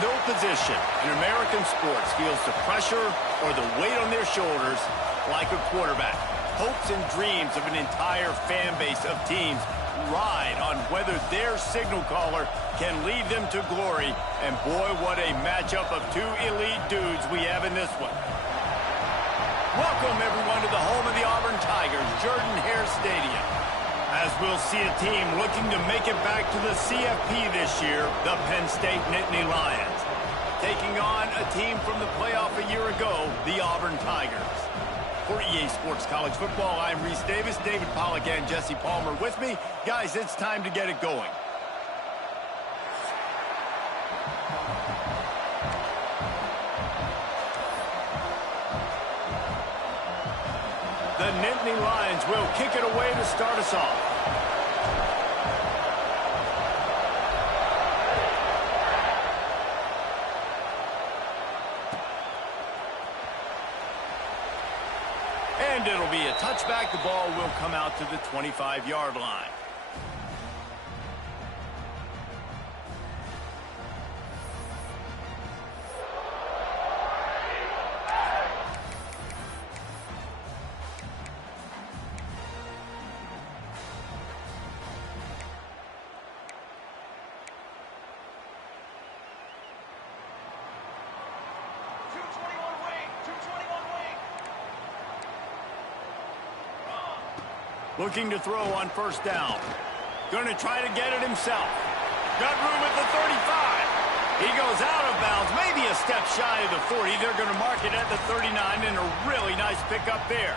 No position in American sports feels the pressure or the weight on their shoulders like a quarterback. Hopes and dreams of an entire fan base of teams ride on whether their signal caller can lead them to glory. And boy, what a matchup of two elite dudes we have in this one. Welcome, everyone, to the home of the Auburn Tigers, Jordan-Hare Stadium. As we'll see a team looking to make it back to the CFP this year, the Penn State Nittany Lions. Taking on a team from the playoff a year ago, the Auburn Tigers. For EA Sports College Football, I'm Reese Davis, David Pollack, and Jesse Palmer with me. Guys, it's time to get it going. The Nittany Lions will kick it away to start us off. And it'll be a touchback. The ball will come out to the 25-yard line. Looking to throw on first down. Going to try to get it himself. Got room at the 35. He goes out of bounds, maybe a step shy of the 40. They're going to mark it at the 39, and a really nice pickup there.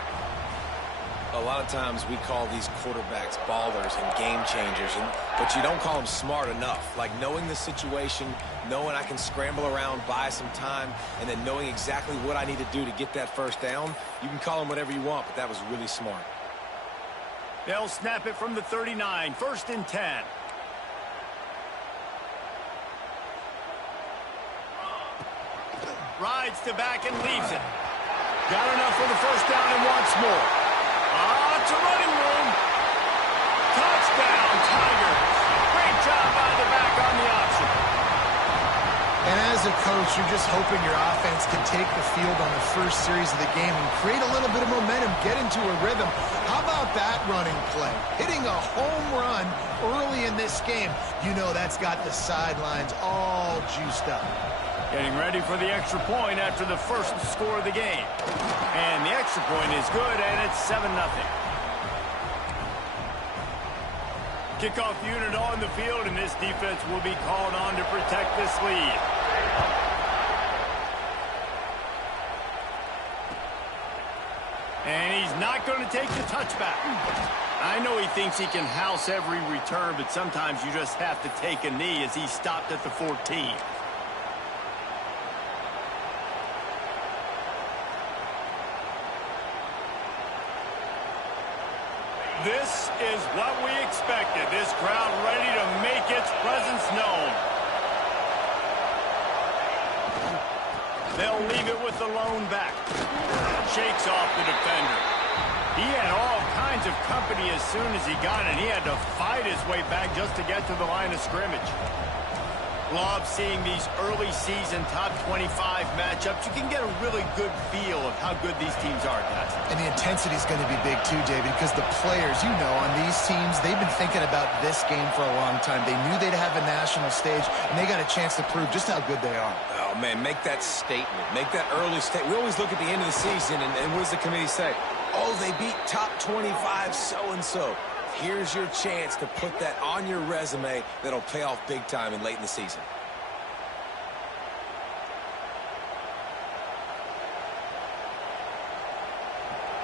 A lot of times we call these quarterbacks ballers and game changers, but you don't call them smart enough. Like knowing the situation, knowing I can scramble around, buy some time, and then knowing exactly what I need to do to get that first down. You can call them whatever you want, but that was really smart. They'll snap it from the 39, 1st and 10. Rides to back and leaves it. Got enough for the first down and wants more. To running room. Touchdown, Tigers. Great job by the back on the option. And as a coach, you're just hoping your offense can take the field on the first series of the game and create a little bit of momentum, get into a rhythm. How about that running play? Hitting a home run early in this game. You know that's got the sidelines all juiced up. Getting ready for the extra point after the first score of the game. And the extra point is good, and it's 7-0. Kickoff unit on the field, and this defense will be called on to protect this lead. And he's not going to take the touchback. I know he thinks he can house every return, but sometimes you just have to take a knee as he stopped at the 14. This is what we expected. This crowd ready to make its presence known. They'll leave it with the lone back. Shakes off the defender. He had all kinds of company as soon as he got it. He had to fight his way back just to get to the line of scrimmage. Love seeing these early season top 25 matchups. You can get a really good feel of how good these teams are, guys. And the intensity is going to be big too, David, because the players, you know, on these teams, they've been thinking about this game for a long time. They knew they'd have a national stage, and they got a chance to prove just how good they are. Oh, man, make that statement. Make that early statement. We always look at the end of the season, and what does the committee say? Oh, they beat top 25 so-and-so. Here's your chance to put that on your resume that'll pay off big time and late in the season.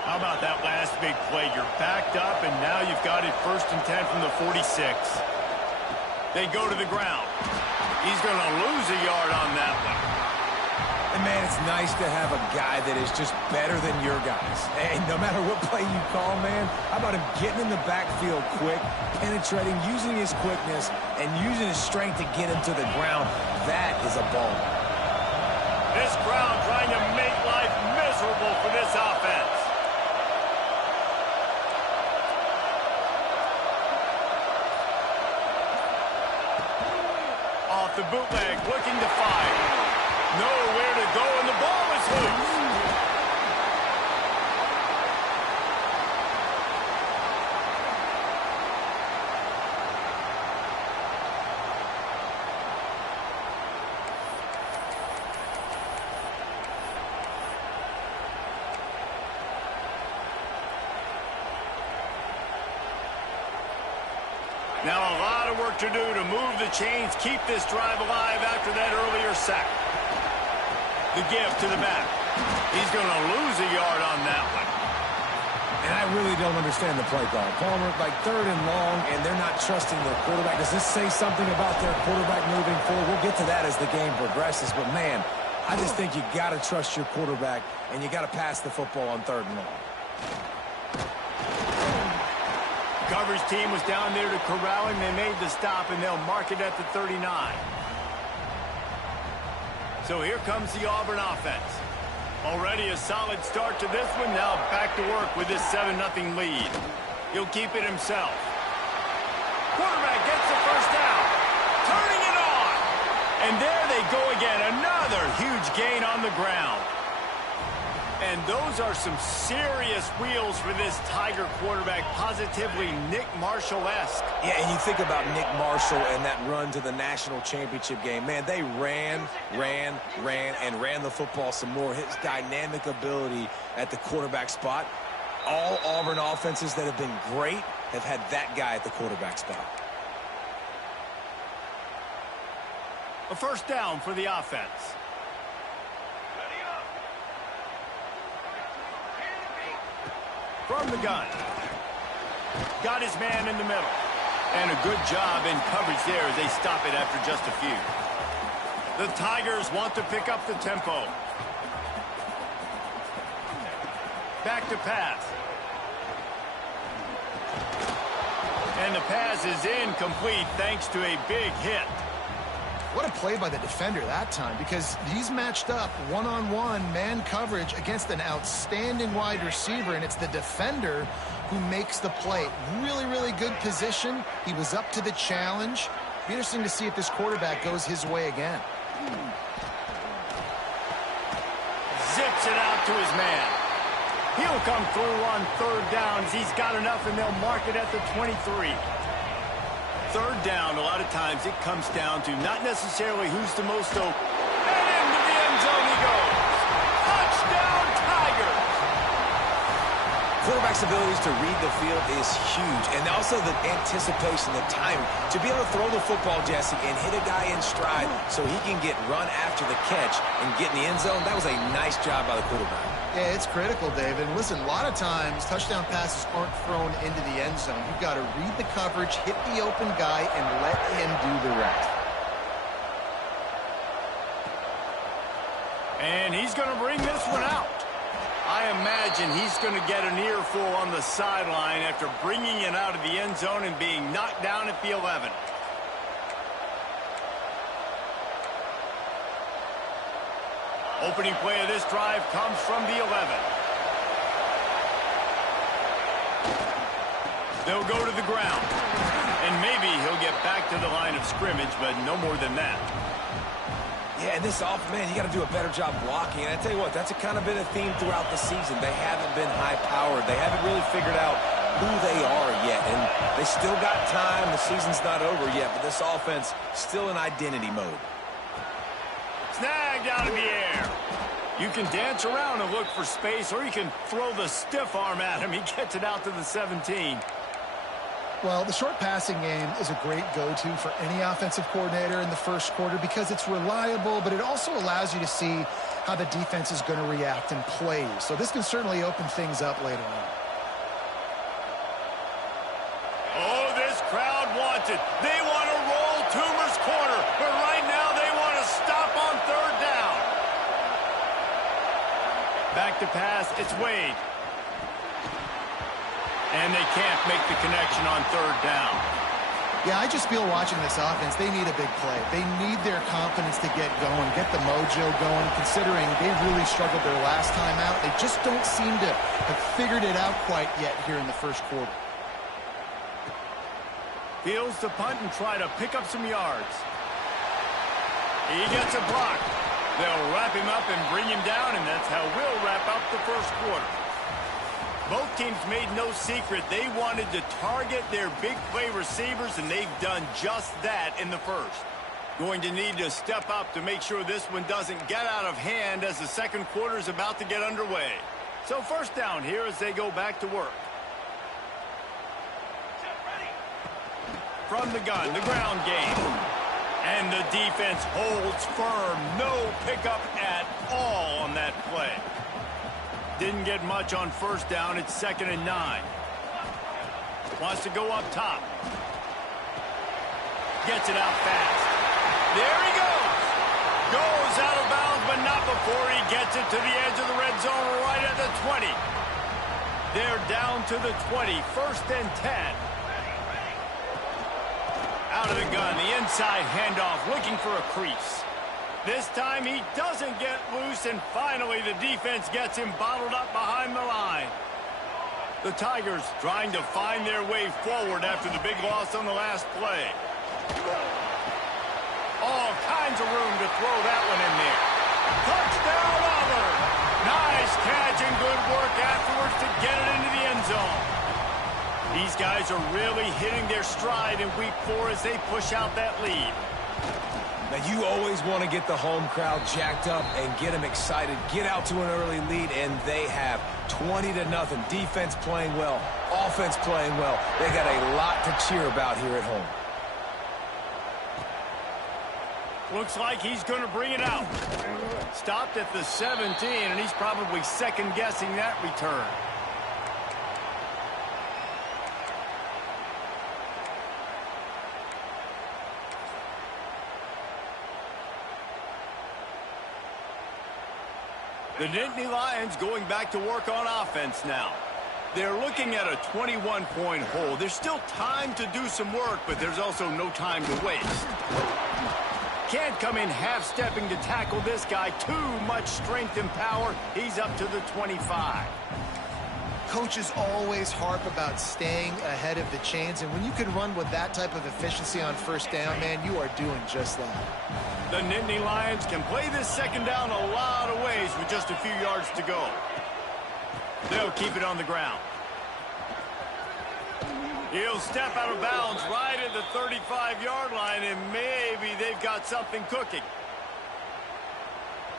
How about that last big play? You're backed up, and now you've got it 1st and 10 from the 46. They go to the ground. He's going to lose a yard on that one. And, man, it's nice to have a guy that is just better than your guys. And no matter what play you call, man, how about him getting in the backfield quick, penetrating, using his quickness, and using his strength to get him to the ground? That is a ball. This crowd trying to make life miserable for this offense. Off the bootleg, looking to fire. Now a lot of work to do to move the chains, keep this drive alive after that earlier sack. The give to the back. He's going to lose a yard on that one. And I really don't understand the play call. Palmer, like 3rd and long, and they're not trusting their quarterback. Does this say something about their quarterback moving forward? We'll get to that as the game progresses. But, man, I just think you got to trust your quarterback, and you got to pass the football on 3rd and long. Coverage team was down there to corral him. They made the stop, and they'll mark it at the 39. So here comes the Auburn offense. Already a solid start to this one. Now back to work with this 7-0 lead. He'll keep it himself. Quarterback gets the first down. Turning it on. And there they go again. Another huge gain on the ground. And those are some serious wheels for this Tiger quarterback. Positively Nick Marshall-esque. Yeah, and you think about Nick Marshall and that run to the national championship game. Man, they ran the football some more. His dynamic ability at the quarterback spot. All Auburn offenses that have been great have had that guy at the quarterback spot. A first down for the offense. From the gun. Got his man in the middle. And a good job in coverage there as they stop it after just a few. The Tigers want to pick up the tempo. Back to pass. And the pass is incomplete thanks to a big hit. What a play by the defender that time, because he's matched up one-on-one man coverage against an outstanding wide receiver, and it's the defender who makes the play. Really, really good position. He was up to the challenge. Be interesting to see if this quarterback goes his way again. Zips it out to his man. He'll come through on 3rd downs. He's got enough, and they'll mark it at the 23. 3rd down, a lot of times it comes down to not necessarily who's the most open. And into the end zone he goes. Touchdown, Tigers! Quarterback's abilities to read the field is huge. And also the anticipation, the timing. To be able to throw the football, Jesse, and hit a guy in stride so he can get run after the catch and get in the end zone, that was a nice job by the quarterback. Yeah, it's critical, David. And listen, a lot of times touchdown passes aren't thrown into the end zone. You've got to read the coverage, hit the open guy, and let him do the rest. And he's going to bring this one out. I imagine he's going to get an earful on the sideline after bringing it out of the end zone and being knocked down at the 11. Opening play of this drive comes from the 11. They'll go to the ground. And maybe he'll get back to the line of scrimmage, but no more than that. Yeah, and this man, you got to do a better job blocking. And I tell you what, that's kind of been a theme throughout the season. They haven't been high-powered. They haven't really figured out who they are yet. And they still got time. The season's not over yet, but this offense still in identity mode. Snagged out of the air. You can dance around and look for space, or you can throw the stiff arm at him. He gets it out to the 17. Well, the short passing game is a great go-to for any offensive coordinator in the first quarter because it's reliable, but it also allows you to see how the defense is going to react and play. So this can certainly open things up later on. Oh, this crowd wants it. They want to roll Toomer's corner, but right now they want to stop on 3rd down. Back to pass, it's Wade. And they can't make the connection on 3rd down. Yeah, I just feel watching this offense, they need a big play. They need their confidence to get going, get the mojo going, considering they really struggled their last time out. They just don't seem to have figured it out quite yet here in the first quarter. Fields to punt and try to pick up some yards. He gets a block. They'll wrap him up and bring him down, and that's how we'll wrap up the first quarter. Both teams made no secret they wanted to target their big play receivers, and they've done just that in the first. Going to need to step up to make sure this one doesn't get out of hand as the second quarter is about to get underway. So first down here as they go back to work. from the gun, the ground game. And the defense holds firm. No pickup at all on that play. Didn't get much on first down. It's 2nd and 9. Wants to go up top. Gets it out fast. There he goes. Goes out of bounds, but not before he gets it to the edge of the red zone right at the 20. They're down to the 20. 1st and 10. Out of the gun, the inside handoff, looking for a crease. This time he doesn't get loose, and finally the defense gets him bottled up behind the line. The Tigers trying to find their way forward after the big loss on the last play. All kinds of room to throw that one in there. Touchdown, Auburn! Nice catch and good work afterwards to get it into the end zone. These guys are really hitting their stride in week 4 as they push out that lead. Now, you always want to get the home crowd jacked up and get them excited. Get out to an early lead, and they have 20-0. Defense playing well, offense playing well. They got a lot to cheer about here at home. Looks like he's going to bring it out. Stopped at the 17, and he's probably second-guessing that return. The Nittany Lions going back to work on offense now. They're looking at a 21-point hole. There's still time to do some work, but there's also no time to waste. Can't come in half-stepping to tackle this guy. Too much strength and power. He's up to the 25. Coaches always harp about staying ahead of the chains, and when you can run with that type of efficiency on first down, man, you are doing just that. The Nittany Lions can play this second down a lot of ways with just a few yards to go. They'll keep it on the ground. He'll step out of bounds right at the 35-yard line, and maybe they've got something cooking.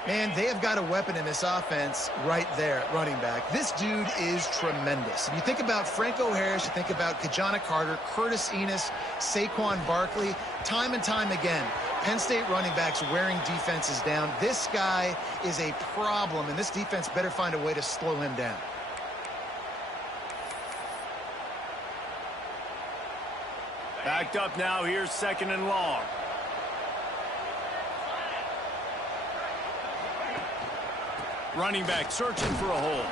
Man, they have got a weapon in this offense right there at running back. This dude is tremendous. And you think about Franco Harris, you think about Kajana Carter, Curtis Enos, Saquon Barkley, time and time again, Penn State running backs wearing defenses down. This guy is a problem, and this defense better find a way to slow him down. Backed up now, here's 2nd and long. Running back searching for a hole.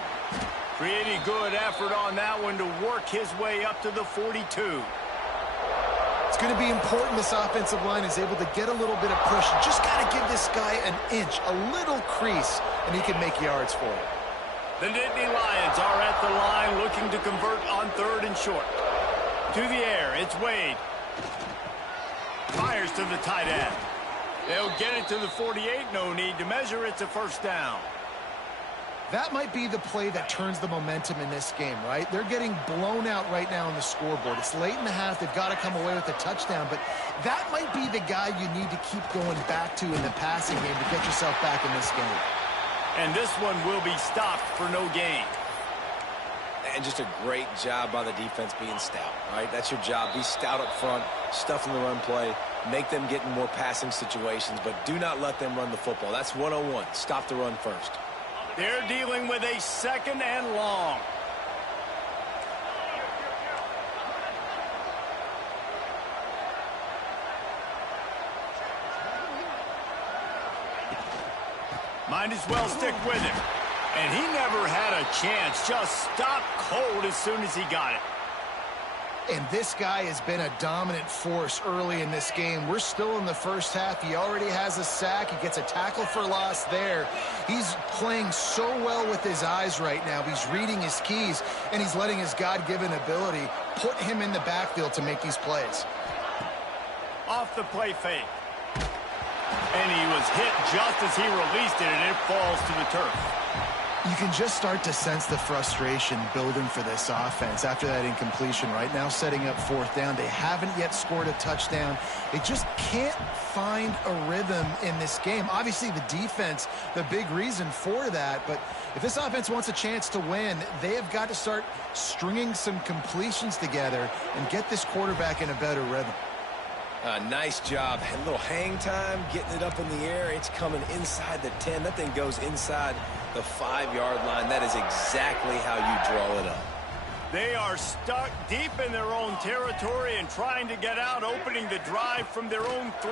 Pretty good effort on that one to work his way up to the 42. It's going to be important this offensive line is able to get a little bit of push. You just got to give this guy an inch, a little crease, and he can make yards for it. The Nittany Lions are at the line looking to convert on 3rd and short. To the air, it's Wade. Fires to the tight end. They'll get it to the 48, no need to measure, it's a first down. That might be the play that turns the momentum in this game, right? They're getting blown out right now on the scoreboard. It's late in the half. They've got to come away with a touchdown, but that might be the guy you need to keep going back to in the passing game to get yourself back in this game. And this one will be stopped for no gain. And just a great job by the defense being stout, right? That's your job. Be stout up front, stuff in the run play, make them get in more passing situations, but do not let them run the football. That's 101. Stop the run first. They're dealing with a 2nd and long. Might as well stick with him. And he never had a chance. Just stopped cold as soon as he got it. And this guy has been a dominant force early in this game. We're still in the first half. He already has a sack. He gets a tackle for loss there. He's playing so well with his eyes right now. He's reading his keys, and he's letting his God-given ability put him in the backfield to make these plays. Off the play fake. And he was hit just as he released it, and it falls to the turf. You can just start to sense the frustration building for this offense after that incompletion. Right now setting up 4th down. They haven't yet scored a touchdown. They just can't find a rhythm in this game. Obviously the defense, the big reason for that, but if this offense wants a chance to win, they have got to start stringing some completions together and get this quarterback in a better rhythm. Nice job. A little hang time, getting it up in the air. It's coming inside the 10. That thing goes inside the 5-yard line. That is exactly how you draw it up. They are stuck deep in their own territory and trying to get out, opening the drive from their own 3.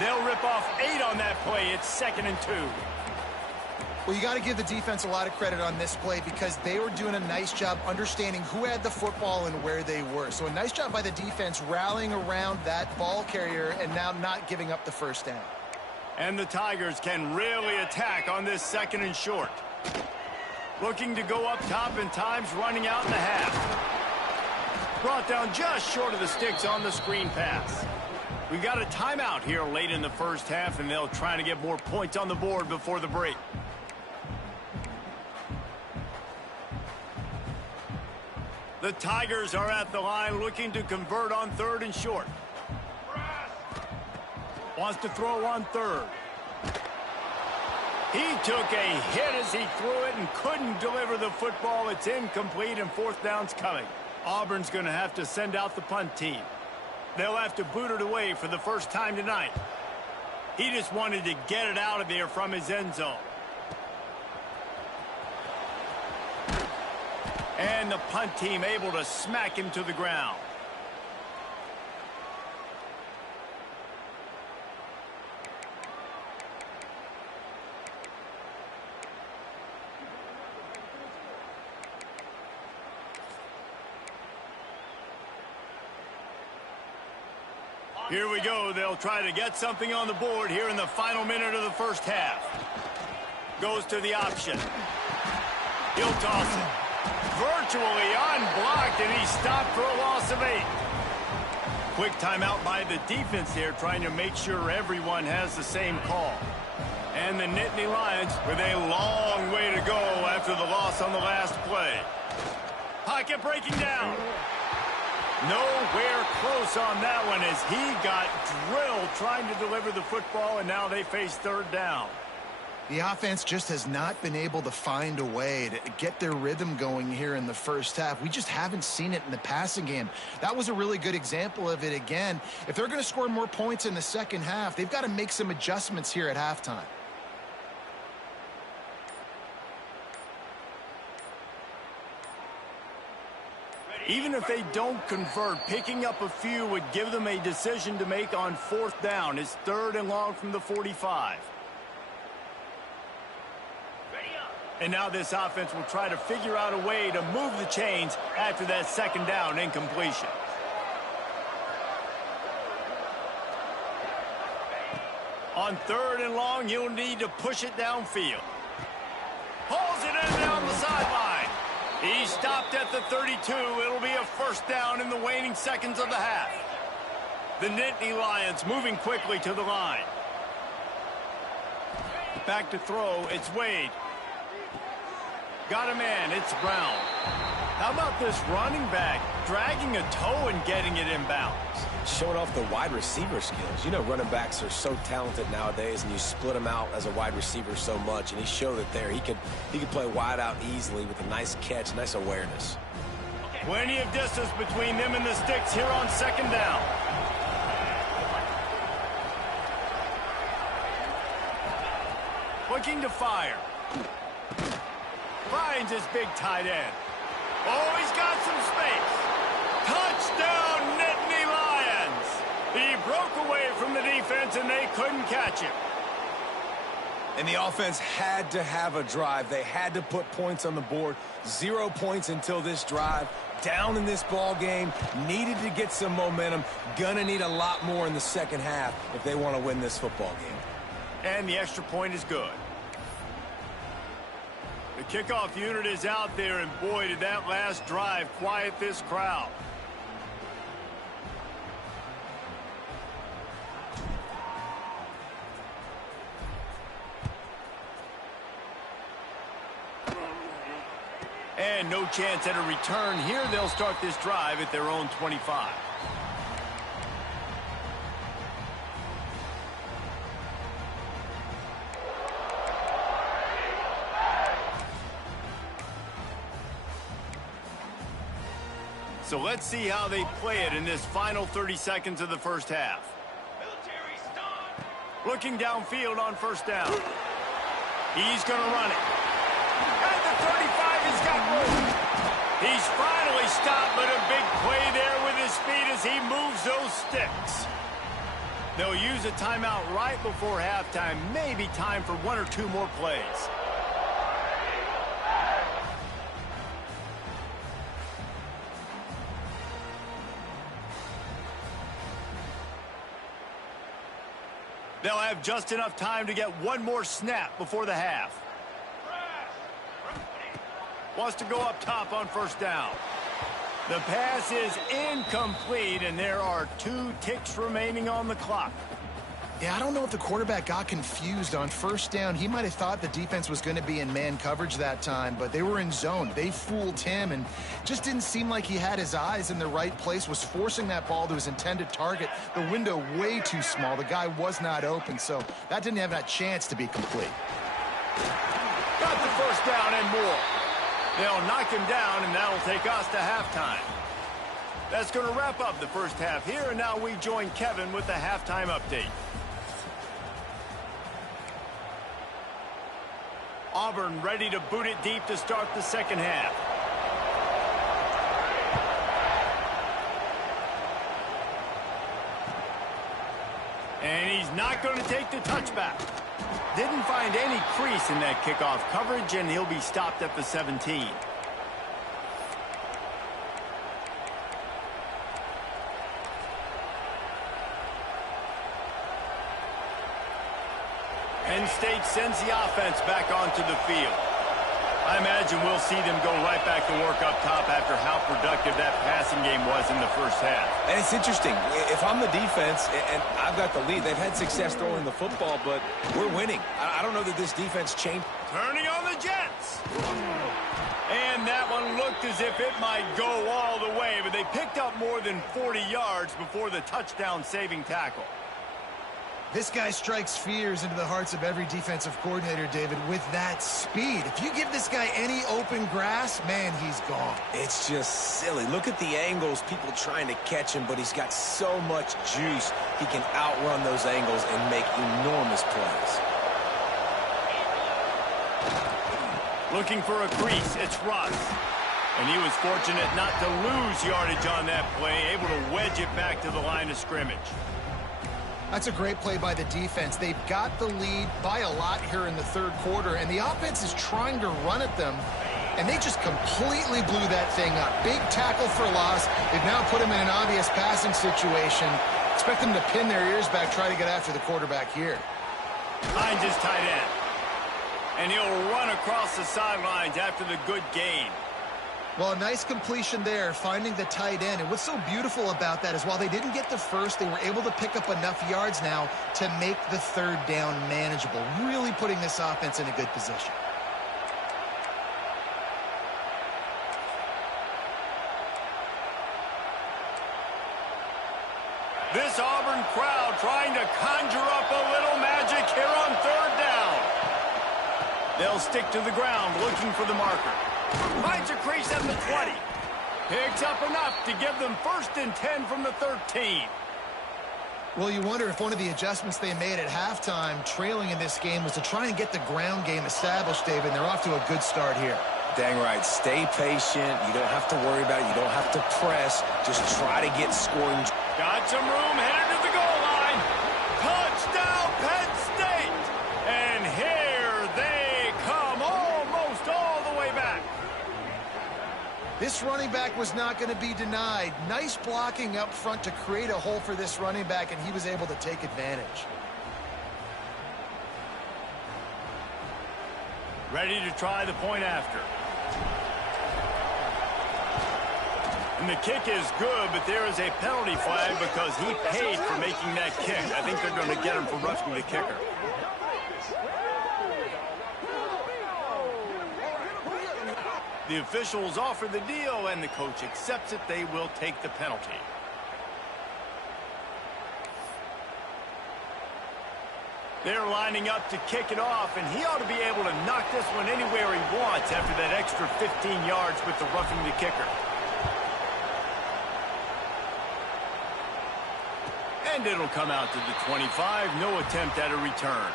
They'll rip off 8 on that play. It's 2nd and 2. Well, you got to give the defense a lot of credit on this play because they were doing a nice job understanding who had the football and where they were. So a nice job by the defense rallying around that ball carrier and now not giving up the first down. And the Tigers can really attack on this 2nd and short. Looking to go up top and times running out in the half. Brought down just short of the sticks on the screen pass. We got a timeout here late in the first half, and they'll try to get more points on the board before the break. The Tigers are at the line looking to convert on 3rd and short. Wants to throw on 3rd. He took a hit as he threw it and couldn't deliver the football. It's incomplete and 4th down's coming. Auburn's going to have to send out the punt team. They'll have to boot it away for the first time tonight. He just wanted to get it out of there from his end zone. And the punt team able to smack him to the ground. Here we go. They'll try to get something on the board here in the final minute of the first half. Goes to the option. He'll toss it. Virtually unblocked, and he stopped for a loss of 8. Quick timeout by the defense here, trying to make sure everyone has the same call. And the Nittany Lions with a long way to go after the loss on the last play. Pocket breaking down. Nowhere close on that one as he got drilled trying to deliver the football, and now they face 3rd down. The offense just has not been able to find a way to get their rhythm going here in the first half. We just haven't seen it in the passing game. That was a really good example of it again. If they're going to score more points in the second half, they've got to make some adjustments here at halftime. Even if they don't convert, picking up a few would give them a decision to make on 4th down. It's 3rd and long from the 45. And now this offense will try to figure out a way to move the chains after that 2nd down incompletion. On 3rd and long, you'll need to push it downfield. Pulls it in down the sideline. He stopped at the 32. It'll be a 1st down in the waning seconds of the half. The Nittany Lions moving quickly to the line. Back to throw. It's Wade. Got a man. It's Brown. How about this running back dragging a toe and getting it inbounds? Showing off the wide receiver skills. You know, running backs are so talented nowadays, and you split them out as a wide receiver so much, and he showed it there. He could play wide out easily with a nice catch, nice awareness. Plenty of distance between them and the sticks here on 2nd down. Looking to fire. Finds his big tight end. Oh, he's got some space. Touchdown, Nittany Lions. He broke away from the defense, and they couldn't catch him. And the offense had to have a drive. They had to put points on the board. 0 points until this drive. Down in this ball game. Needed to get some momentum. Gonna need a lot more in the second half if they want to win this football game. And the extra point is good. The kickoff unit is out there, and boy, did that last drive quiet this crowd. And no chance at a return here. They'll start this drive at their own 25. So let's see how they play it in this final 30 seconds of the first half. Looking downfield on first down. He's going to run it. At the 35, he's got room. He's finally stopped, but a big play there with his speed as he moves those sticks. They'll use a timeout right before halftime. Maybe time for one or two more plays. They'll have just enough time to get one more snap before the half. Wants to go up top on first down. The pass is incomplete, and there are 2 ticks remaining on the clock. Yeah, I don't know if the quarterback got confused on first down. He might have thought the defense was going to be in man coverage that time, but they were in zone. They fooled him and just didn't seem like he had his eyes in the right place, was forcing that ball to his intended target. The window way too small. The guy was not open, so that didn't have that chance to be complete. Got the first down and more. They'll knock him down, and that'll take us to halftime. That's going to wrap up the first half here, and now we join Kevin with the halftime update. Auburn ready to boot it deep to start the second half. And he's not going to take the touchback. Didn't find any crease in that kickoff coverage, and he'll be stopped at the 17. Penn State sends the offense back onto the field. I imagine we'll see them go right back to work up top after how productive that passing game was in the first half. And it's interesting. If I'm the defense and I've got the lead, they've had success throwing the football, but we're winning. I don't know that this defense changed. Turning on the Jets. And that one looked as if it might go all the way, but they picked up more than 40 yards before the touchdown-saving tackle. This guy strikes fears into the hearts of every defensive coordinator, David, with that speed. If you give this guy any open grass, man, he's gone. It's just silly. Look at the angles, people trying to catch him, but he's got so much juice. He can outrun those angles and make enormous plays. Looking for a crease, it's Russ. And he was fortunate not to lose yardage on that play, able to wedge it back to the line of scrimmage. That's a great play by the defense. They've got the lead by a lot here in the third quarter, and the offense is trying to run at them, and they just completely blew that thing up. Big tackle for loss. They've now put him in an obvious passing situation. Expect them to pin their ears back, try to get after the quarterback here. Finds his tight end. And he'll run across the sidelines after the good gain. Well, a nice completion there, finding the tight end. And what's so beautiful about that is while they didn't get the first, they were able to pick up enough yards now to make the third down manageable, really putting this offense in a good position. This Auburn crowd trying to conjure up a little magic here on third down. They'll stick to the ground looking for the marker. Finds a crease at the 20. Picks up enough to give them 1st and 10 from the 13. Well, you wonder if one of the adjustments they made at halftime, trailing in this game, was to try and get the ground game established, David, and they're off to a good start here. Dang right. Stay patient. You don't have to worry about it. You don't have to press. Just try to get scoring. Got some room, headed to the goal line. Touchdown, Penn State! And here they come, almost all the way back. This running back was not going to be denied. Nice blocking up front to create a hole for this running back, and he was able to take advantage. Ready to try the point after. And the kick is good, but there is a penalty flag because he paid for making that kick. I think they're going to get him for roughing the kicker. The officials offer the deal, and the coach accepts it. They will take the penalty. They're lining up to kick it off, and he ought to be able to knock this one anywhere he wants after that extra 15 yards with the roughing the kicker. And it'll come out to the 25. No attempt at a return.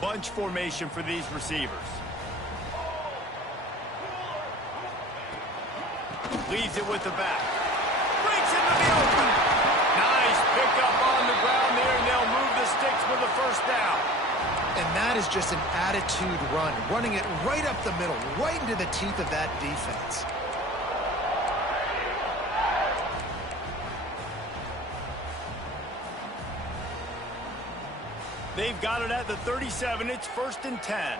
Bunch formation for these receivers. Leaves it with the back. Breaks into the open. Nice pickup on the ground there, and they'll move the sticks for the first down. And that is just an attitude run, running it right up the middle, right into the teeth of that defense. They've got it at the 37. It's 1st and 10.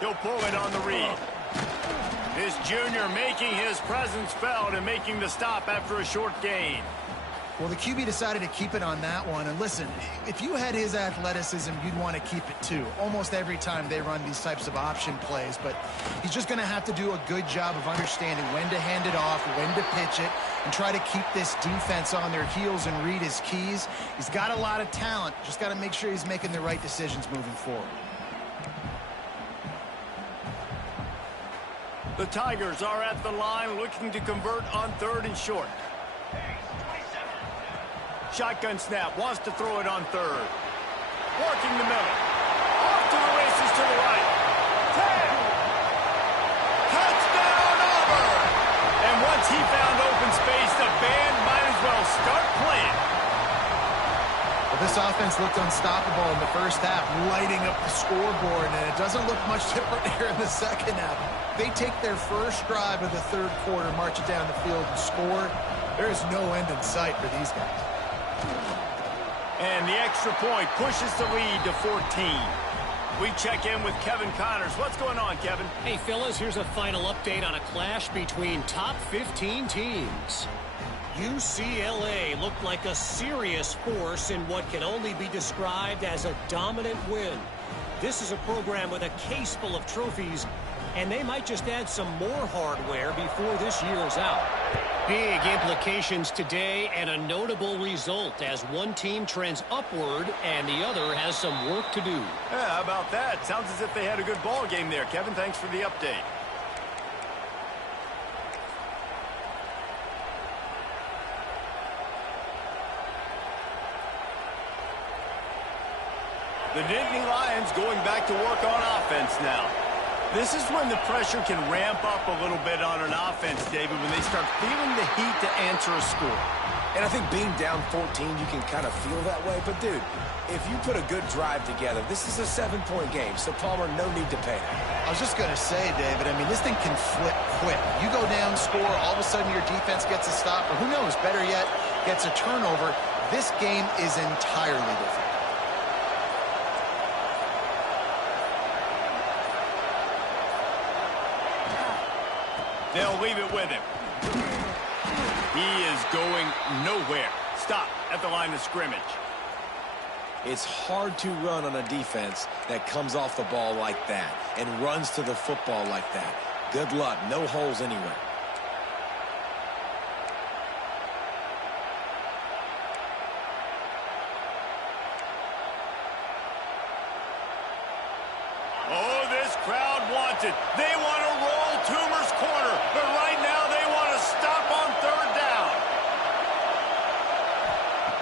He'll pull it on the read. This junior making his presence felt and making the stop after a short gain. Well, the QB decided to keep it on that one. And listen, if you had his athleticism, you'd want to keep it too. Almost every time they run these types of option plays. But he's just going to have to do a good job of understanding when to hand it off, when to pitch it, and try to keep this defense on their heels and read his keys. He's got a lot of talent. Just got to make sure he's making the right decisions moving forward. The Tigers are at the line looking to convert on 3rd and short. Shotgun snap, wants to throw it on 3rd. Working the middle. Off to the races to the right. 10. Touchdown, Auburn! And once he found open space, the band might as well start playing. Well, this offense looked unstoppable in the first half, lighting up the scoreboard, and it doesn't look much different here in the second half. They take their first drive of the 3rd quarter, march it down the field, and score. There is no end in sight for these guys. And the extra point pushes the lead to 14. We check in with Kevin Connors. What's going on, Kevin? Hey, fellas, here's a final update on a clash between top 15 teams. UCLA looked like a serious force in what can only be described as a dominant win. This is a program with a case full of trophies, and they might just add some more hardware before this year is out. Big implications today and a notable result as one team trends upward and the other has some work to do. Yeah, how about that? Sounds as if they had a good ball game there. Kevin, thanks for the update. The Nittany Lions going back to work on offense now. This is when the pressure can ramp up a little bit on an offense, David, when they start feeling the heat to answer a score. And I think being down 14, you can kind of feel that way. But, dude, if you put a good drive together, this is a 7-point game. So, Palmer, no need to panic. I was just going to say, David, I mean, this thing can flip quick. You go down, score, all of a sudden your defense gets a stop, or who knows, better yet, gets a turnover. This game is entirely different. They'll leave it with him. He is going nowhere. Stop at the line of scrimmage. It's hard to run on a defense that comes off the ball like that and runs to the football like that. Good luck. No holes anywhere. Oh, this crowd wants it. They want to roll Toomer's corner, but right now they want to stop on 3rd down.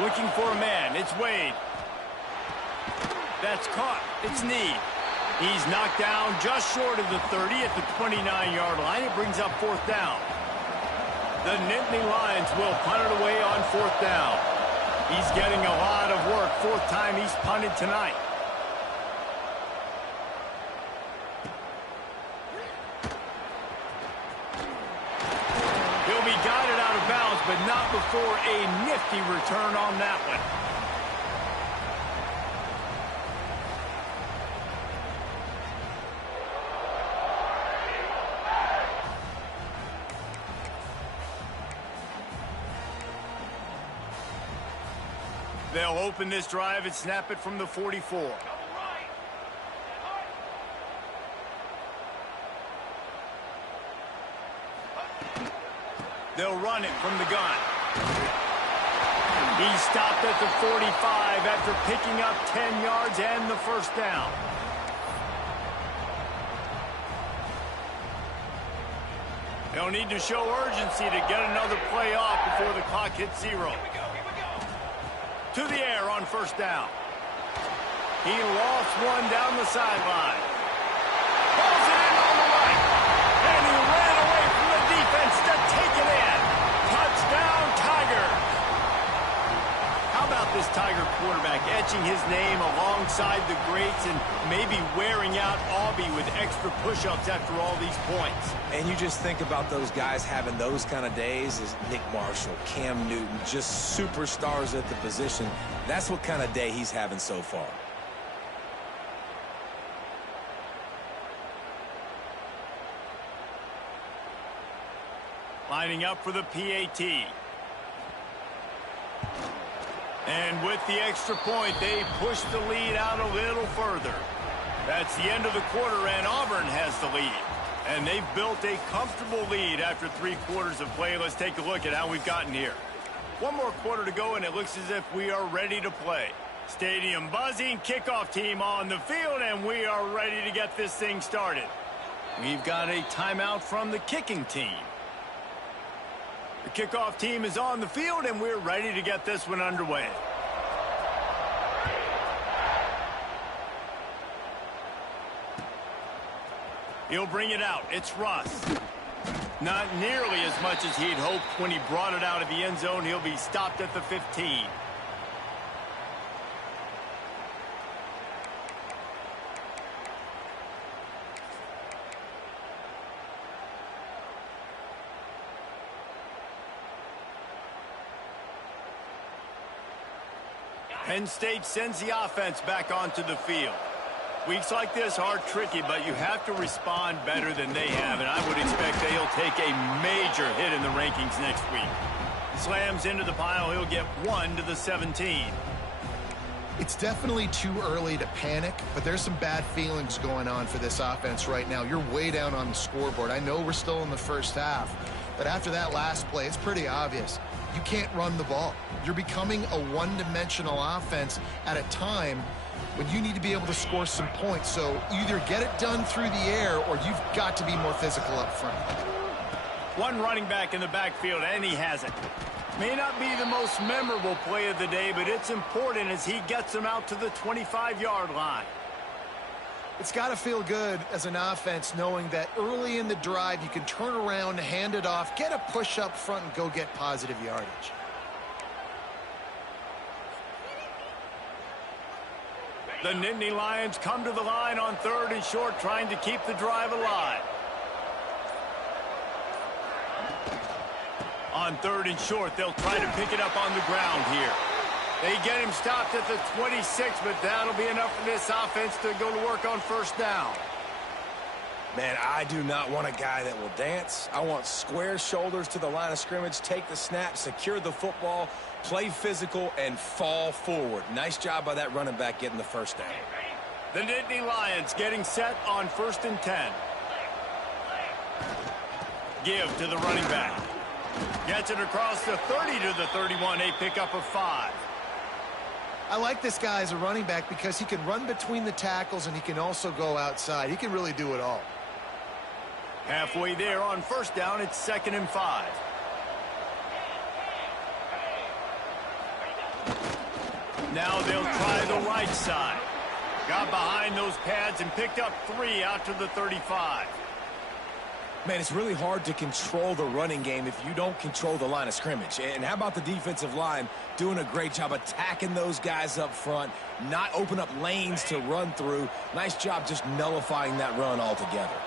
Looking for a man. It's Wade. That's caught. It's Need. He's knocked down just short of the 30 at the 29-yard line. It brings up 4th down. The Nittany Lions will punt it away on 4th down. He's getting a lot of work. 4th time he's punted tonight. He'll be guided out of bounds, but not before a nifty return on that one. They'll open this drive and snap it from the 44. They'll run it from the gun. He stopped at the 45 after picking up 10 yards and the first down. They'll need to show urgency to get another play off before the clock hits 0. To the air on first down. He lost one down the sideline. Pulls it in on the right. And he ran away from the defense to take it in. Touchdown, Tigers. How about this Tiger quarterback etching his name alongside the greats and maybe wearing out Auburn with extra push-ups after all these points? And you just think about those guys having those kind of days as Nick Marshall, Cam Newton, just superstars at the position. That's what kind of day he's having so far. Lining up for the PAT. And with the extra point, they push the lead out a little further. That's the end of the quarter, and Auburn has the lead. And they've built a comfortable lead after 3 quarters of play. Let's take a look at how we've gotten here. One more quarter to go, and it looks as if we are ready to play. Stadium buzzing, kickoff team on the field, and we are ready to get this thing started. We've got a timeout from the kicking team. The kickoff team is on the field, and we're ready to get this one underway. He'll bring it out. It's Russ. Not nearly as much as he'd hoped when he brought it out of the end zone. He'll be stopped at the 15. Penn State sends the offense back onto the field. Weeks like this are tricky, but you have to respond better than they have, and I would expect they'll take a major hit in the rankings next week. Slams into the pile. He'll get 1 to the 17. It's definitely too early to panic, but there's some bad feelings going on for this offense right now. You're way down on the scoreboard. I know we're still in the first half, but after that last play, it's pretty obvious. You can't run the ball. You're becoming a one-dimensional offense at a time when you need to be able to score some points. So either get it done through the air or you've got to be more physical up front. One running back in the backfield, and he has it. May not be the most memorable play of the day, but it's important as he gets them out to the 25-yard line. It's got to feel good as an offense knowing that early in the drive you can turn around, hand it off, get a push up front, and go get positive yardage. The Nittany Lions come to the line on 3rd and short, trying to keep the drive alive. On 3rd and short, they'll try to pick it up on the ground here. They get him stopped at the 26, but that'll be enough for this offense to go to work on first down. Man, I do not want a guy that will dance. I want square shoulders to the line of scrimmage, take the snap, secure the football, play physical, and fall forward. Nice job by that running back getting the first down. The Nittany Lions getting set on 1st and 10. Give to the running back. Gets it across the 30 to the 31, a pickup of 5. I like this guy as a running back because he can run between the tackles and he can also go outside. He can really do it all. Halfway there on first down, it's 2nd and 5. Now they'll try the right side. Got behind those pads and picked up 3 out to the 35. Man, it's really hard to control the running game if you don't control the line of scrimmage. And how about the defensive line doing a great job attacking those guys up front, not open up lanes to run through. Nice job just nullifying that run altogether.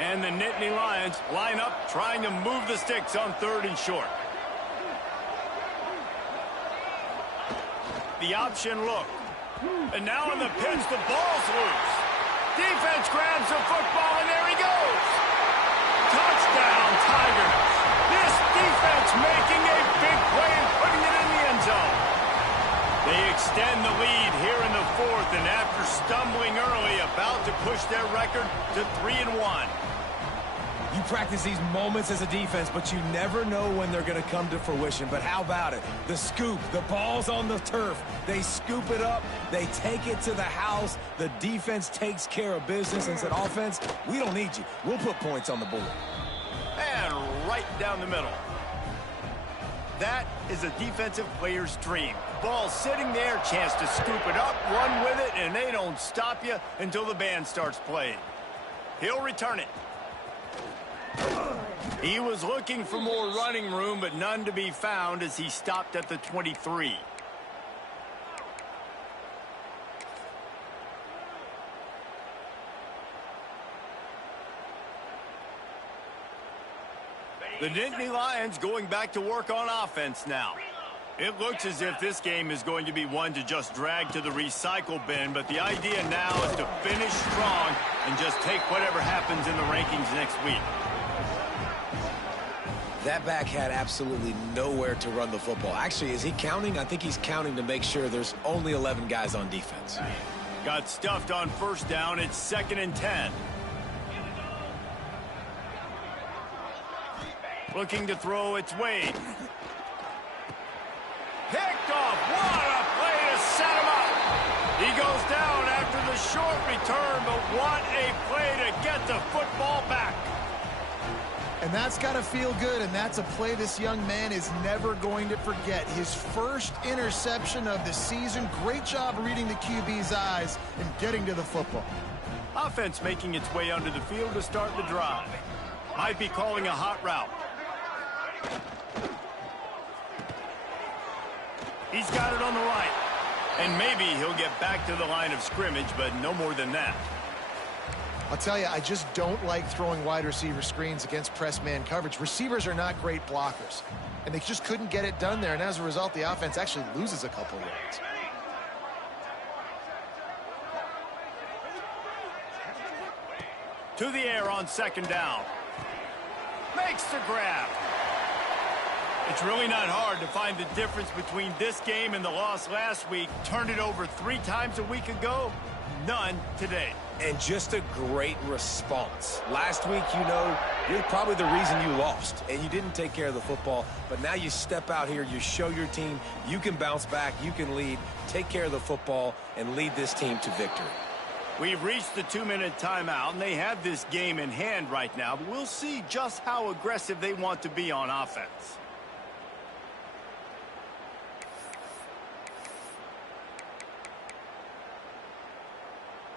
And the Nittany Lions line up trying to move the sticks on 3rd and short. The option look. And now in the pitch, the ball's loose. Defense grabs the football, and there he goes. Touchdown, Tigers. This defense making a big play and putting it in the end zone. They extend the lead here in the 4th, and after stumbling early, about to push their record to 3-1. You practice these moments as a defense, but you never know when they're going to come to fruition. But how about it? The scoop, the ball's on the turf. They scoop it up. They take it to the house. The defense takes care of business and said, offense, we don't need you. We'll put points on the board. And right down the middle. That is a defensive player's dream. Ball sitting there, chance to scoop it up, run with it, and they don't stop you until the band starts playing. He'll return it. He was looking for more running room, but none to be found as he stopped at the 23. The Nittany Lions going back to work on offense now. It looks as if this game is going to be one to just drag to the recycle bin, but the idea now is to finish strong and just take whatever happens in the rankings next week. That back had absolutely nowhere to run the football. Actually, is he counting? I think he's counting to make sure there's only 11 guys on defense. Got stuffed on first down. It's 2nd and 10. Looking to throw, it's Wade. Picked off. What a play to set him up. He goes down after the short return, but what a play to get the football back. And that's got to feel good, and that's a play this young man is never going to forget. His first interception of the season. Great job reading the QB's eyes and getting to the football. Offense making its way onto the field to start the drive. Might be calling a hot route. He's got it on the right. And maybe he'll get back to the line of scrimmage, but no more than that. I'll tell you, I just don't like throwing wide receiver screens against press man coverage. Receivers are not great blockers, and they just couldn't get it done there, and as a result, the offense actually loses a couple yards. To the air on 2nd down. Makes the grab. It's really not hard to find the difference between this game and the loss last week. Turned it over 3 times a week ago, none today. And just a great response. Last week, you know, you're probably the reason you lost, and you didn't take care of the football. But now you step out here, you show your team you can bounce back, you can lead, take care of the football, and lead this team to victory. We've reached the 2-minute timeout, and they have this game in hand right now. But we'll see just how aggressive they want to be on offense.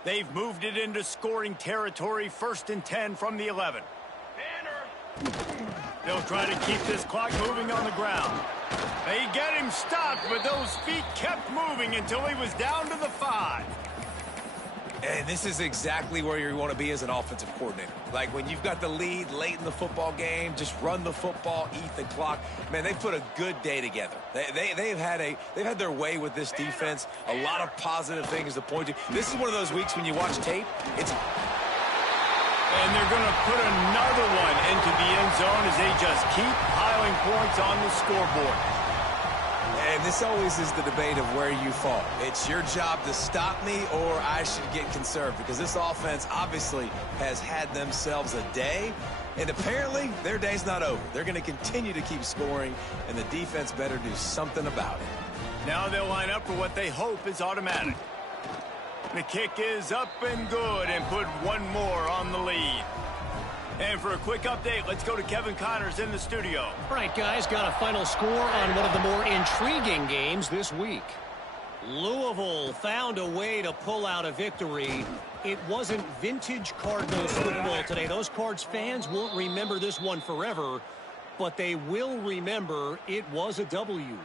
They've moved it into scoring territory, 1st and 10 from the 11. They'll try to keep this clock moving on the ground. They get him stopped, but those feet kept moving until he was down to the 5. And this is exactly where you want to be as an offensive coordinator. Like when you've got the lead late in the football game, just run the football, eat the clock. Man, they put a good day together. They've had their way with this defense. A lot of positive things to point to. This is one of those weeks when you watch tape, it's... And they're going to put another one into the end zone as they just keep piling points on the scoreboard. And this always is the debate of where you fall. It's your job to stop me or I should get conserved, because this offense obviously has had themselves a day, and apparently their day's not over. They're going to continue to keep scoring, and the defense better do something about it. Now they'll line up for what they hope is automatic. The kick is up and good, and put one more on the lead. And for a quick update, let's go to Kevin Connors in the studio. All right, guys, got a final score on one of the more intriguing games this week. Louisville found a way to pull out a victory. It wasn't vintage Cardinals football today. Those Cards fans won't remember this one forever, but they will remember it was a W.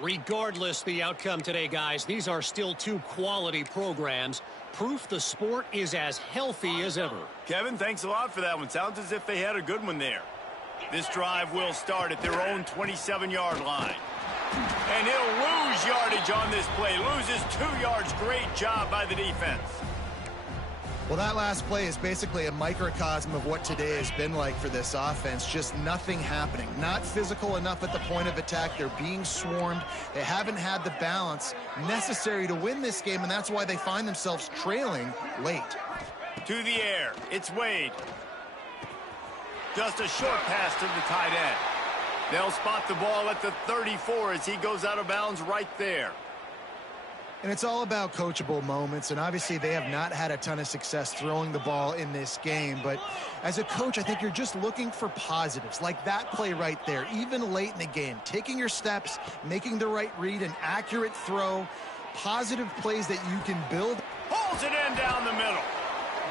Regardless the outcome today, guys, these are still 2 quality programs. Proof the sport is as healthy as ever. Kevin, thanks a lot for that one. Sounds as if they had a good one there. This drive will start at their own 27-yard line. And he'll lose yardage on this play. Loses 2 yards. Great job by the defense. Well, that last play is basically a microcosm of what today has been like for this offense. Just nothing happening. Not physical enough at the point of attack. They're being swarmed. They haven't had the balance necessary to win this game, and that's why they find themselves trailing late. To the air. It's Wade. Just a short pass to the tight end. They'll spot the ball at the 34 as he goes out of bounds right there. And it's all about coachable moments, and obviously they have not had a ton of success throwing the ball in this game. But as a coach, I think you're just looking for positives, like that play right there, even late in the game. Taking your steps, making the right read, an accurate throw, positive plays that you can build. Pulls it in down the middle.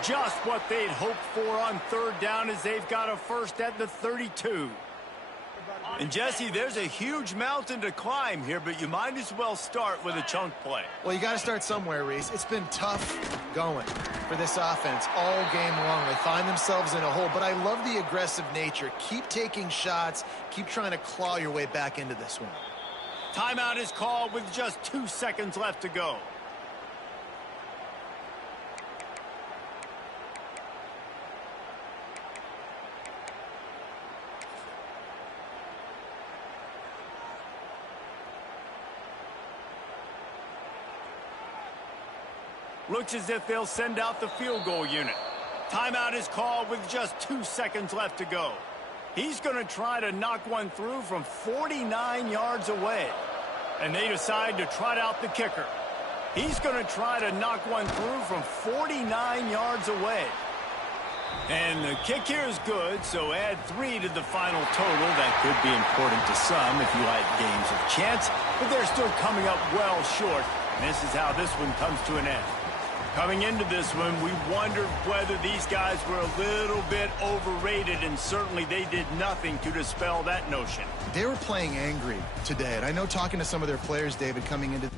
Just what they'd hoped for on third down as they've got a first at the 32. And, Jesse, there's a huge mountain to climb here, but you might as well start with a chunk play. Well, you got to start somewhere, Reese. It's been tough going for this offense all game long. They find themselves in a hole, but I love the aggressive nature. Keep taking shots. Keep trying to claw your way back into this one. Timeout is called with just 2 seconds left to go. Looks as if they'll send out the field goal unit. Timeout is called with just 2 seconds left to go. He's going to try to knock one through from 49 yards away. And they decide to trot out the kicker. He's going to try to knock one through from 49 yards away. And the kick here is good, so add 3 to the final total. That could be important to some if you like games of chance, but they're still coming up well short. And this is how this one comes to an end. Coming into this one, we wondered whether these guys were a little bit overrated, and certainly they did nothing to dispel that notion. They were playing angry today, and I know talking to some of their players, David, coming into